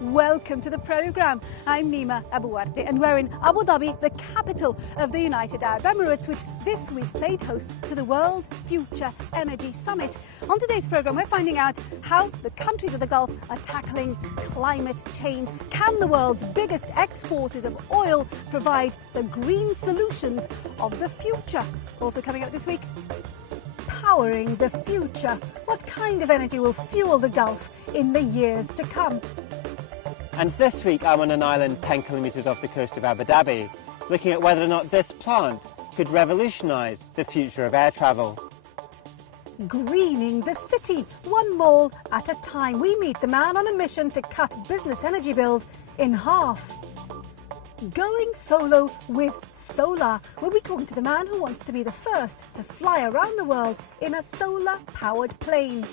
Welcome to the programme. I'm Nima Abouarte and we're in Abu Dhabi, the capital of the United Arab Emirates, which this week played host to the World Future Energy Summit. On today's programme, we're finding out how the countries of the Gulf are tackling climate change. Can the world's biggest exporters of oil provide the green solutions of the future? Also coming up this week, powering the future. What kind of energy will fuel the Gulf in the years to come? And this week I'm on an island 10 kilometres off the coast of Abu Dhabi, looking at whether or not this plant could revolutionise the future of air travel. Greening the city, one mall at a time. We meet the man on a mission to cut business energy bills in half. Going solo with solar. We'll be talking to the man who wants to be the first to fly around the world in a solar-powered plane.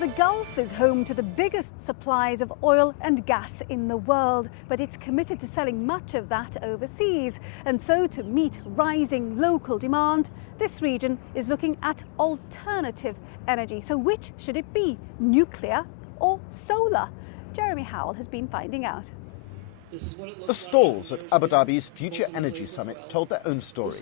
The Gulf is home to the biggest supplies of oil and gas in the world, but it's committed to selling much of that overseas. And so, to meet rising local demand, this region is looking at alternative energy. So which should it be, nuclear or solar? Jeremy Howell has been finding out. The stalls at Abu Dhabi's Future Energy Summit told their own story.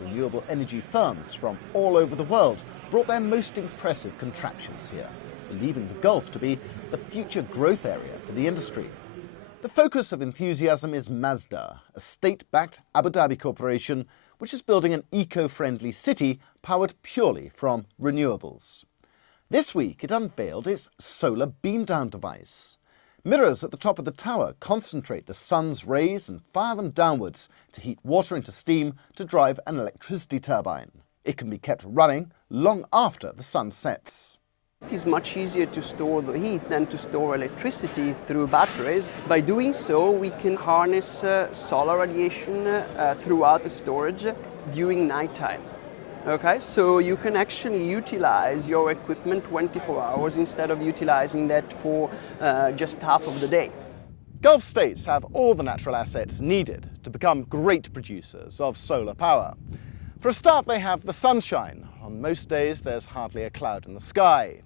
Renewable energy firms from all over the world brought their most impressive contraptions here, believing the Gulf to be the future growth area for the industry. The focus of enthusiasm is Masdar, a state-backed Abu Dhabi corporation which is building an eco-friendly city powered purely from renewables. This week it unveiled its solar beam-down device. Mirrors at the top of the tower concentrate the sun's rays and fire them downwards to heat water into steam to drive an electricity turbine. It can be kept running long after the sun sets. It is much easier to store the heat than to store electricity through batteries. By doing so, we can harness solar radiation throughout the storage during nighttime. Okay, so you can actually utilize your equipment 24 hours instead of utilizing that for just half of the day. Gulf states have all the natural assets needed to become great producers of solar power. For a start, they have the sunshine. On most days, there's hardly a cloud in the sky.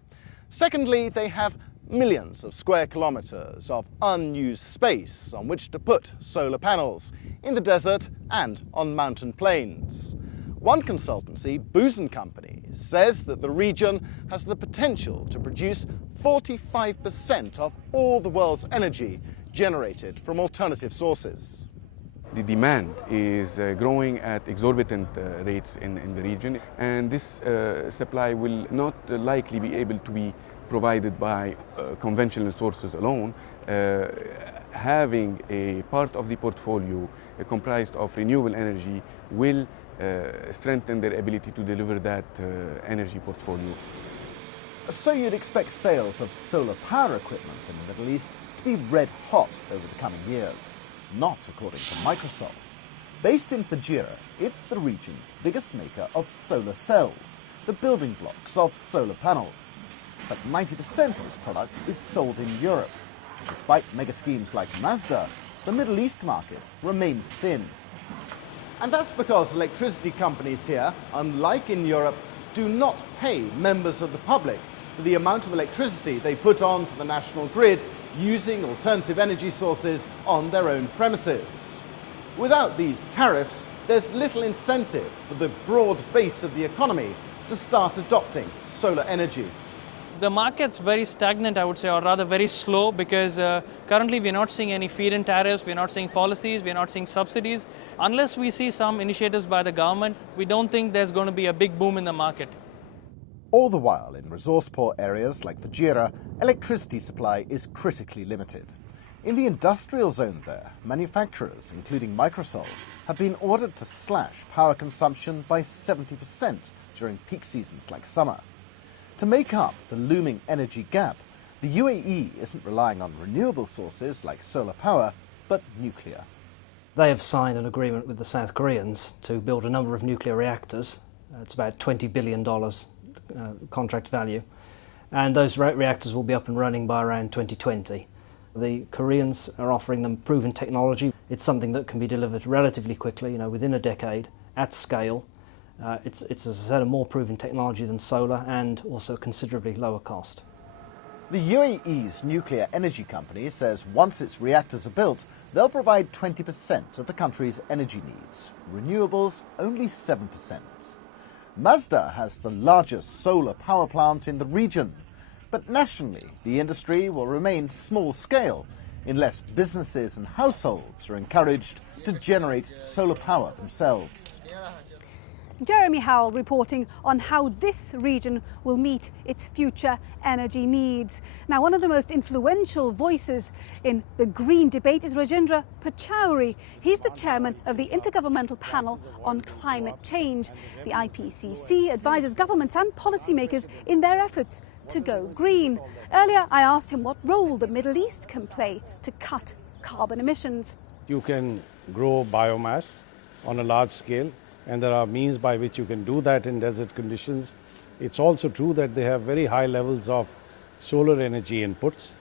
Secondly, they have millions of square kilometres of unused space on which to put solar panels in the desert and on mountain plains. One consultancy, Booz & Company, says that the region has the potential to produce 45% of all the world's energy generated from alternative sources. The demand is growing at exorbitant rates in the region, and this supply will not likely be able to be provided by conventional sources alone. Having a part of the portfolio comprised of renewable energy will strengthen their ability to deliver that energy portfolio. So you'd expect sales of solar power equipment in the Middle East to be red hot over the coming years. Not according to Microsoft. Based in Fujairah, it's the region's biggest maker of solar cells, the building blocks of solar panels. But 90% of its product is sold in Europe. Despite mega schemes like Masdar, the Middle East market remains thin. And that's because electricity companies here, unlike in Europe, do not pay members of the public for the amount of electricity they put onto the national grid using alternative energy sources on their own premises. Without these tariffs, there's little incentive for the broad base of the economy to start adopting solar energy. The market's very stagnant, I would say, or rather very slow, because currently we're not seeing any feed-in tariffs, we're not seeing policies, we're not seeing subsidies. Unless we see some initiatives by the government, we don't think there's going to be a big boom in the market. All the while, in resource-poor areas like Fujairah, electricity supply is critically limited. In the industrial zone there, manufacturers, including Microsoft, have been ordered to slash power consumption by 70% during peak seasons like summer. To make up the looming energy gap, the UAE isn't relying on renewable sources like solar power, but nuclear. They have signed an agreement with the South Koreans to build a number of nuclear reactors. It's about $20 billion contract value. And those reactors will be up and running by around 2020. The Koreans are offering them proven technology. It's something that can be delivered relatively quickly, within a decade, at scale. It's, as I said, a more proven technology than solar and also considerably lower cost. The UAE's nuclear energy company says once its reactors are built, they'll provide 20% of the country's energy needs. Renewables, only 7%. Masdar has the largest solar power plant in the region. But nationally, the industry will remain small scale unless businesses and households are encouraged to generate solar power themselves. Jeremy Howell reporting on how this region will meet its future energy needs. Now, one of the most influential voices in the green debate is Rajendra Pachauri. He's the chairman of the Intergovernmental Panel on Climate Change. The IPCC advises governments and policymakers in their efforts to go green. Earlier, I asked him what role the Middle East can play to cut carbon emissions. You can grow biomass on a large scale, and there are means by which you can do that in desert conditions. It's also true that they have very high levels of solar energy inputs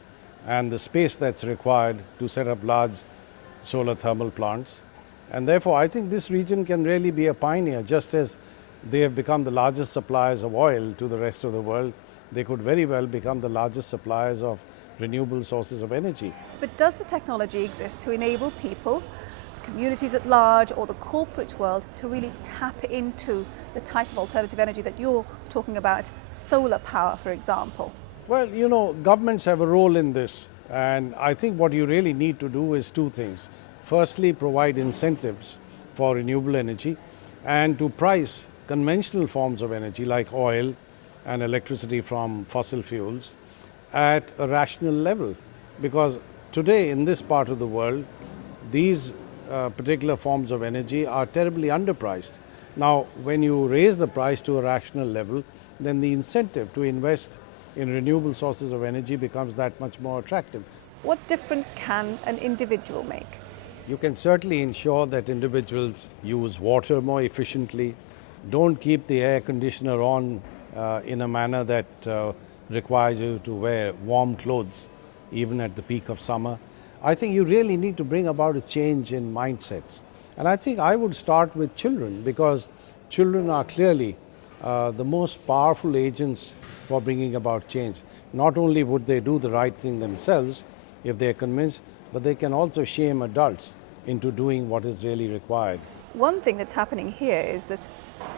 and the space that's required to set up large solar thermal plants. And therefore, I think this region can really be a pioneer. Just as they have become the largest suppliers of oil to the rest of the world, they could very well become the largest suppliers of renewable sources of energy. But does the technology exist to enable people, communities at large, or the corporate world to really tap into the type of alternative energy that you're talking about, solar power, for example? Well, governments have a role in this, and I think what you really need to do is two things. Firstly, provide incentives for renewable energy and to price conventional forms of energy like oil and electricity from fossil fuels at a rational level. Because today in this part of the world, these particular forms of energy are terribly underpriced. Now, when you raise the price to a rational level, then the incentive to invest in renewable sources of energy becomes that much more attractive. What difference can an individual make? You can certainly ensure that individuals use water more efficiently, don't keep the air conditioner on in a manner that requires you to wear warm clothes even at the peak of summer. I think you really need to bring about a change in mindsets. And I think I would start with children, because children are clearly the most powerful agents for bringing about change. Not only would they do the right thing themselves if they're convinced, but they can also shame adults into doing what is really required. One thing that's happening here is that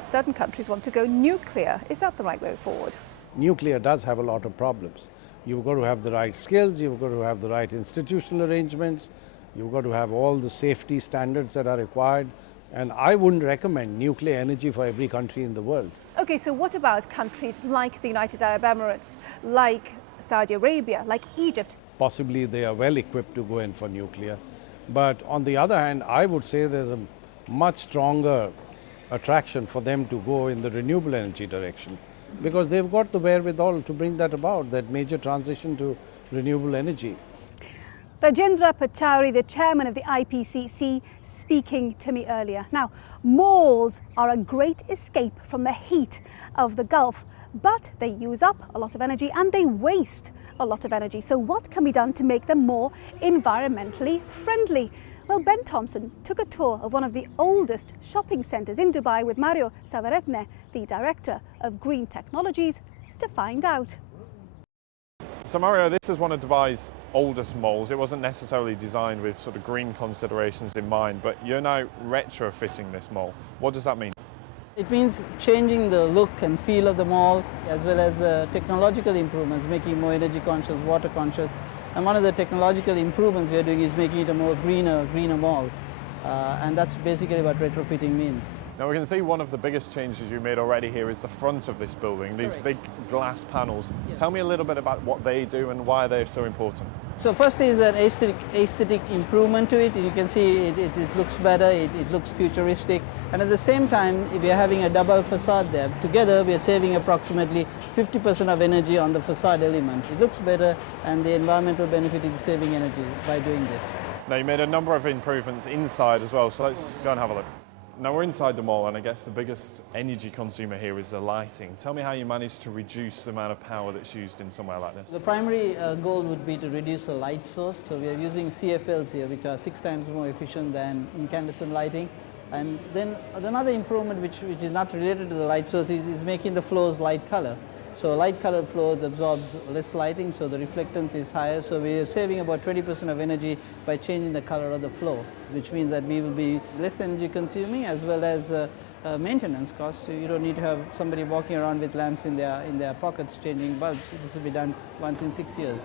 certain countries want to go nuclear. Is that the right way forward? Nuclear does have a lot of problems. You've got to have the right skills, you've got to have the right institutional arrangements, you've got to have all the safety standards that are required. And I wouldn't recommend nuclear energy for every country in the world. Okay, so what about countries like the United Arab Emirates, like Saudi Arabia, like Egypt? Possibly they are well equipped to go in for nuclear. But on the other hand, I would say there's a much stronger attraction for them to go in the renewable energy direction, because they've got the wherewithal to bring that about, that major transition to renewable energy. Rajendra Pachauri, the chairman of the IPCC, speaking to me earlier. Now, malls are a great escape from the heat of the Gulf, but they use up a lot of energy and they waste a lot of energy. So what can be done to make them more environmentally friendly? Well, Ben Thompson took a tour of one of the oldest shopping centres in Dubai with Mario Savaretne, the director of Green Technologies, to find out. So Mario, this is one of Dubai's oldest malls. It wasn't necessarily designed with sort of green considerations in mind, but you're now retrofitting this mall. What does that mean? It means changing the look and feel of the mall, as well as technological improvements, making it more energy conscious, water conscious. And one of the technological improvements we are doing is making it a more greener mall. And that's basically what retrofitting means. Now we can see one of the biggest changes you made already here is the front of this building, these big glass panels. Yes. Tell me a little bit about what they do and why they're so important. So first is an aesthetic improvement to it. You can see it looks better, it looks futuristic. And at the same time, we are having a double facade there. Together we are saving approximately 50% of energy on the facade element. It looks better, and the environmental benefit is saving energy by doing this. Now you made a number of improvements inside as well, so let's go and have a look. Now we're inside the mall, and I guess the biggest energy consumer here is the lighting. Tell me how you managed to reduce the amount of power that's used in somewhere like this. The primary goal would be to reduce the light source. So we are using CFLs here, which are 6 times more efficient than incandescent lighting. And then another improvement which is not related to the light source is making the floors light color. So light colored floors absorbs less lighting, so the reflectance is higher. So we are saving about 20% of energy by changing the color of the floor, which means that we will be less energy consuming as well as maintenance costs. So you don't need to have somebody walking around with lamps in their pockets changing bulbs. This will be done once in 6 years.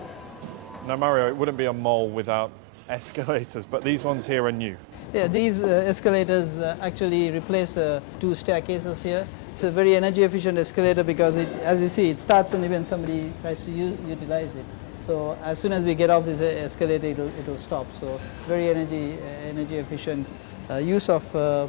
Now Mario, it wouldn't be a mall without escalators, but these ones here are new. Yeah, these escalators actually replace 2 staircases here. It's a very energy efficient escalator because as you see, it starts only when somebody tries to utilize it. So as soon as we get off this escalator, it will stop. So very energy efficient use of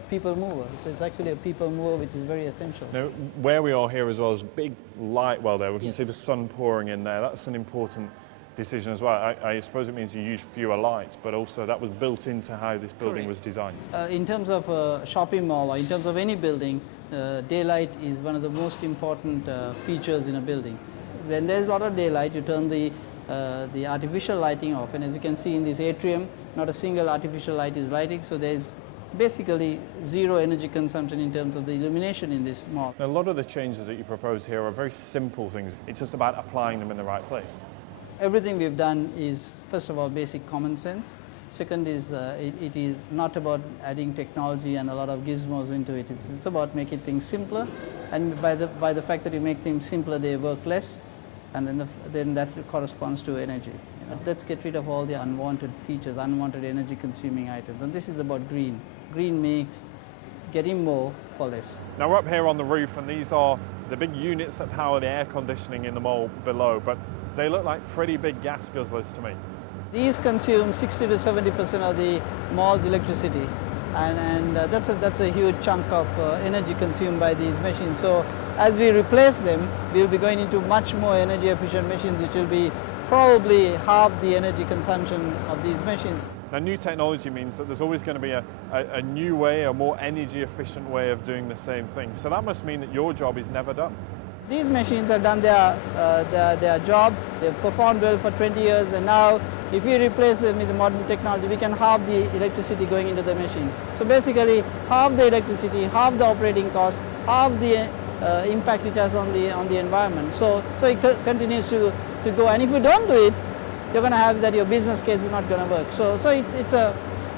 people mover. It's actually a people mover which is very essential. Now, where we are here as well is a big light well there. We can see the sun pouring in there. That's an important decision as well. I suppose it means you use fewer lights, but also that was built into how this building was designed. In terms of a shopping mall or in terms of any building, daylight is one of the most important features in a building. When there's a lot of daylight, you turn the artificial lighting off, and as you can see in this atrium, not a single artificial light is lighting, so there's basically zero energy consumption in terms of the illumination in this mall. Now, a lot of the changes that you propose here are very simple things. It's just about applying them in the right place. Everything we've done is, first of all, basic common sense. Second is, it is not about adding technology and a lot of gizmos into it. It's about making things simpler, and by the fact that you make things simpler, they work less, and then that corresponds to energy. Let's get rid of all the unwanted features, unwanted energy-consuming items, and this is about green. Green makes getting more for less. Now we're up here on the roof, and these are the big units that power the air conditioning in the mall below, but they look like pretty big gas guzzlers to me. These consume 60 to 70% of the mall's electricity, and that's a huge chunk of energy consumed by these machines. So as we replace them, we'll be going into much more energy efficient machines, which will be probably half the energy consumption of these machines. Now, new technology means that there's always going to be a new way, a more energy efficient way of doing the same thing. So that must mean that your job is never done. These machines have done their job. They've performed well for 20 years, and now if we replace them with modern technology, we can halve the electricity going into the machine. So basically, half the electricity, half the operating cost, half the impact it has on the environment. So it continues to go, and if you don't do it, you're going to have that your business case is not going to work. So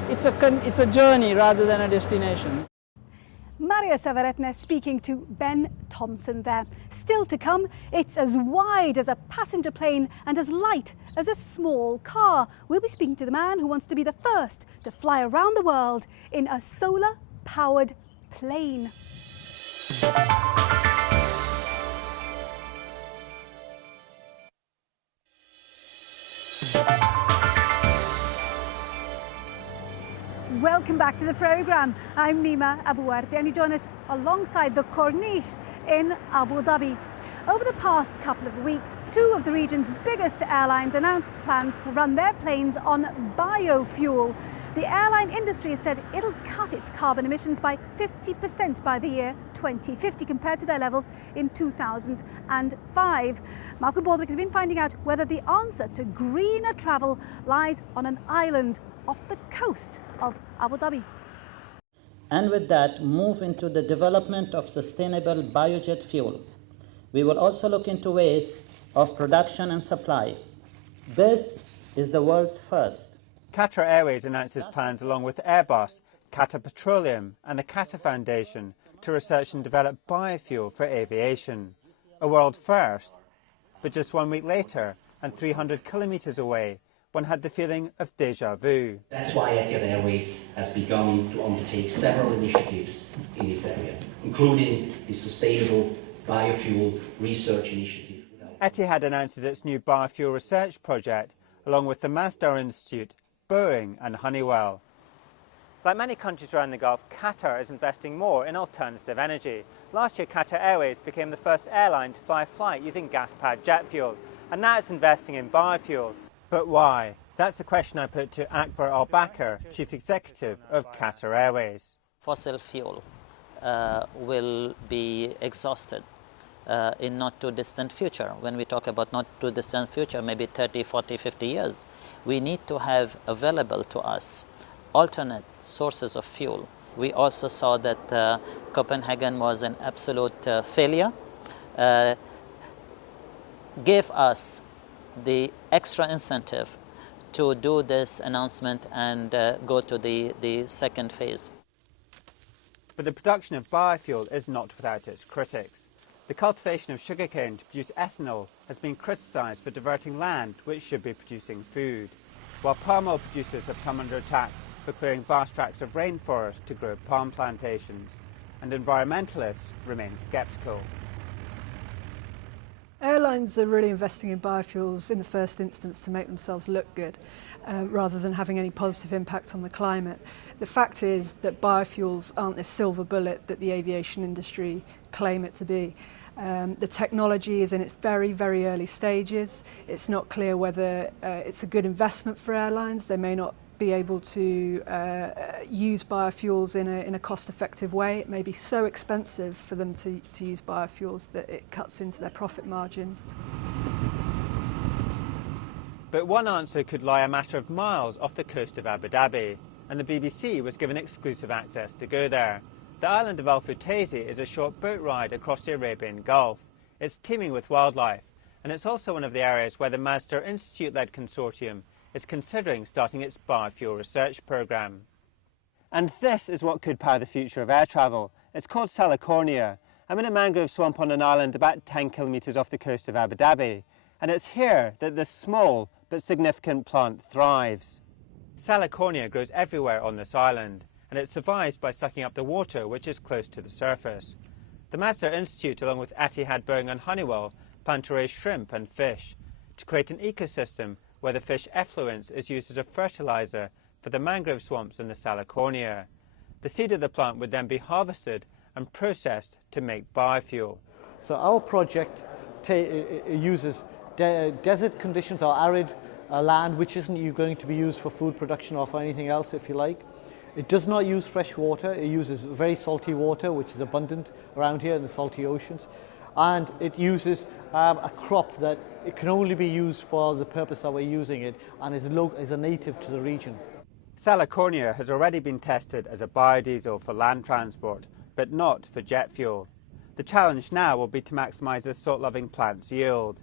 it's a journey rather than a destination. Mario Savaretne speaking to Ben Thompson there. Still to come, it's as wide as a passenger plane and as light as a small car. We'll be speaking to the man who wants to be the first to fly around the world in a solar-powered plane. Welcome back to the programme. I'm Nima Abouarte, and you join us alongside the Corniche in Abu Dhabi. Over the past couple of weeks, 2 of the region's biggest airlines announced plans to run their planes on biofuel. The airline industry has said it'll cut its carbon emissions by 50% by the year 2050 compared to their levels in 2005. Malcolm Baldwick has been finding out whether the answer to greener travel lies on an island off the coast of Abu Dhabi. And with that, move into the development of sustainable biojet fuel. We will also look into ways of production and supply. This is the world's first. Qatar Airways announced its plans along with Airbus, Qatar Petroleum and the Qatar Foundation to research and develop biofuel for aviation. A world first, but just 1 week later and 300 kilometres away, one had the feeling of déjà vu. That's why Etihad Airways has begun to undertake several initiatives in this area, including the Sustainable Biofuel Research Initiative. Etihad announces its new biofuel research project, along with the Masdar Institute, Boeing and Honeywell. Like many countries around the Gulf, Qatar is investing more in alternative energy. Last year, Qatar Airways became the first airline to fly a flight using gas-powered jet fuel, and now it's investing in biofuel. But why? That's the question I put to Akbar Al Bakr, Chief Executive of Qatar Airways. fossil fuel will be exhausted in not too distant future. When we talk about not too distant future, maybe 30, 40, 50 years, we need to have available to us alternate sources of fuel. We also saw that Copenhagen was an absolute failure, gave us the extra incentive to do this announcement and go to the second phase. But the production of biofuel is not without its critics. The cultivation of sugarcane to produce ethanol has been criticised for diverting land which should be producing food, while palm oil producers have come under attack for clearing vast tracts of rainforest to grow palm plantations, and environmentalists remain sceptical. Airlines are really investing in biofuels in the first instance to make themselves look good, rather than having any positive impact on the climate. The fact is that biofuels aren't this silver bullet that the aviation industry claim it to be. The technology is in its very, very early stages. It's not clear whether it's a good investment for airlines. They may not be able to use biofuels in a cost-effective way. It may be so expensive for them to use biofuels that it cuts into their profit margins. But one answer could lie a matter of miles off the coast of Abu Dhabi, and the BBC was given exclusive access to go there. The island of Al Futayzi is a short boat ride across the Arabian Gulf. It's teeming with wildlife, and it's also one of the areas where the Masdar Institute-led consortium is considering starting its biofuel research programme. And this is what could power the future of air travel. It's called Salicornia. I'm in a mangrove swamp on an island about 10 kilometres off the coast of Abu Dhabi, and it's here that this small but significant plant thrives. Salicornia grows everywhere on this island, and it survives by sucking up the water which is close to the surface. The Masdar Institute, along with Etihad, Boeing and Honeywell, plan to raise shrimp and fish to create an ecosystem where the fish effluence is used as a fertiliser for the mangrove swamps in the Salicornia. The seed of the plant would then be harvested and processed to make biofuel. So our project uses desert conditions or arid land which isn't going to be used for food production or for anything else, if you like. It does not use fresh water. It uses very salty water, which is abundant around here in the salty oceans. And it uses a crop that it can only be used for the purpose that we're using it, and is a native to the region. Salicornia has already been tested as a biodiesel for land transport, but not for jet fuel. The challenge now will be to maximise the salt-loving plant's yield.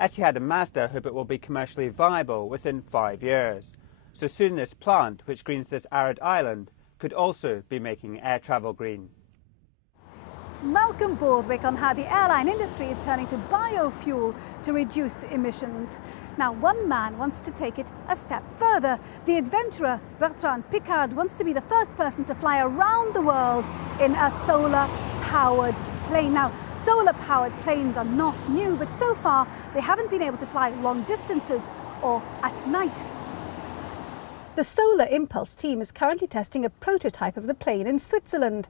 Etihad and Masdar hope it will be commercially viable within 5 years. So soon this plant, which greens this arid island, could also be making air travel green. Malcolm Borthwick on how the airline industry is turning to biofuel to reduce emissions. Now, one man wants to take it a step further. The adventurer Bertrand Piccard wants to be the first person to fly around the world in a solar-powered plane. Now, solar-powered planes are not new, but so far they haven't been able to fly long distances or at night. The Solar Impulse team is currently testing a prototype of the plane in Switzerland.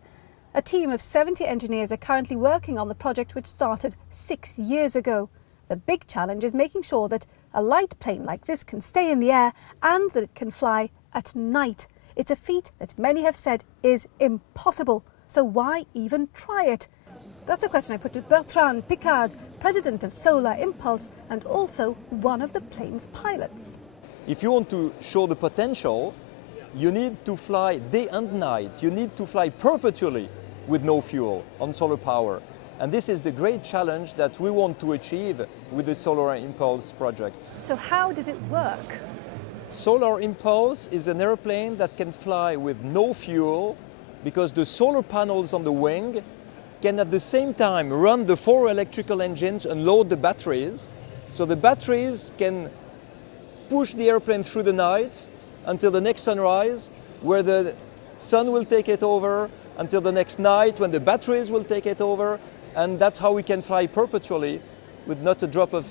A team of 70 engineers are currently working on the project, which started 6 years ago. The big challenge is making sure that a light plane like this can stay in the air and that it can fly at night. It's a feat that many have said is impossible. So why even try it? That's a question I put to Bertrand Piccard, president of Solar Impulse and also one of the plane's pilots. If you want to show the potential, you need to fly day and night. You need to fly perpetually with no fuel on solar power. And this is the great challenge that we want to achieve with the Solar Impulse project. So how does it work? Solar Impulse is an airplane that can fly with no fuel because the solar panels on the wing can at the same time run the 4 electrical engines and load the batteries. So the batteries can push the airplane through the night until the next sunrise, where the sun will take it over, until the next night when the batteries will take it over, and that's how we can fly perpetually with not a drop of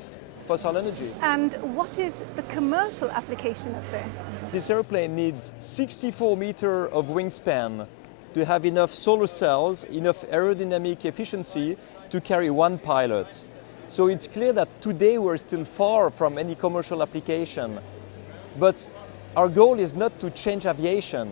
fossil energy. And what is the commercial application of this? This airplane needs 64 meters of wingspan to have enough solar cells, enough aerodynamic efficiency to carry one pilot. So it's clear that today we're still far from any commercial application. But our goal is not to change aviation.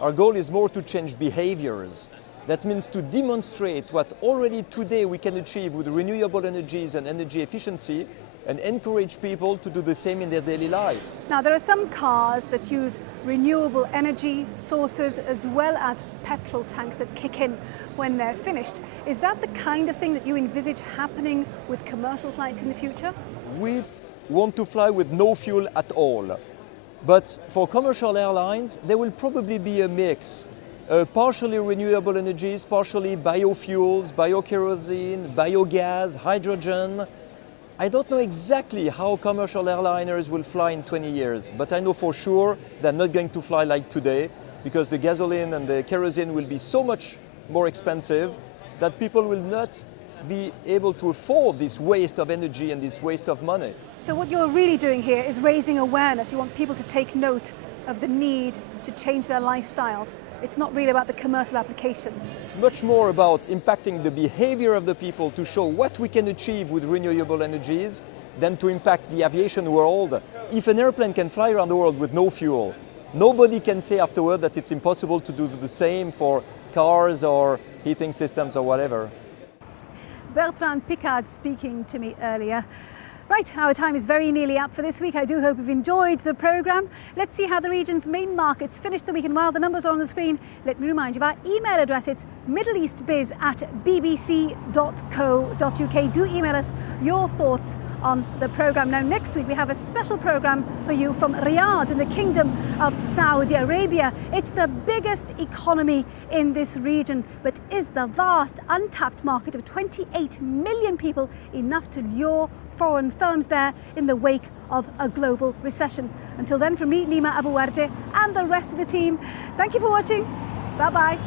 Our goal is more to change behaviors. That means to demonstrate what already today we can achieve with renewable energies and energy efficiency and encourage people to do the same in their daily life. Now, there are some cars that use renewable energy sources as well as petrol tanks that kick in when they're finished. Is that the kind of thing that you envisage happening with commercial flights in the future? We want to fly with no fuel at all. But for commercial airlines, there will probably be a mix. Partially renewable energies, partially biofuels, biokerosene, biogas, hydrogen. I don't know exactly how commercial airliners will fly in 20 years, but I know for sure they're not going to fly like today because the gasoline and the kerosene will be so much more expensive that people will not be able to afford this waste of energy and this waste of money. So what you're really doing here is raising awareness. You want people to take note of the need to change their lifestyles. It's not really about the commercial application. It's much more about impacting the behavior of the people to show what we can achieve with renewable energies than to impact the aviation world. If an airplane can fly around the world with no fuel, nobody can say afterward that it's impossible to do the same for cars or heating systems or whatever. Bertrand Piccard speaking to me earlier. Right, our time is very nearly up for this week. I do hope you've enjoyed the programme. Let's see how the region's main markets finished the week, and while the numbers are on the screen, let me remind you of our email address. It's middleeastbiz@bbc.co.uk. Do email us your thoughts on the programme. Now, next week we have a special programme for you from Riyadh in the Kingdom of Saudi Arabia. It's the biggest economy in this region, but is the vast untapped market of 28 million people enough to lure foreign firms there in the wake of a global recession? Until then, from me, Nima Abuarte, and the rest of the team, thank you for watching. Bye-bye.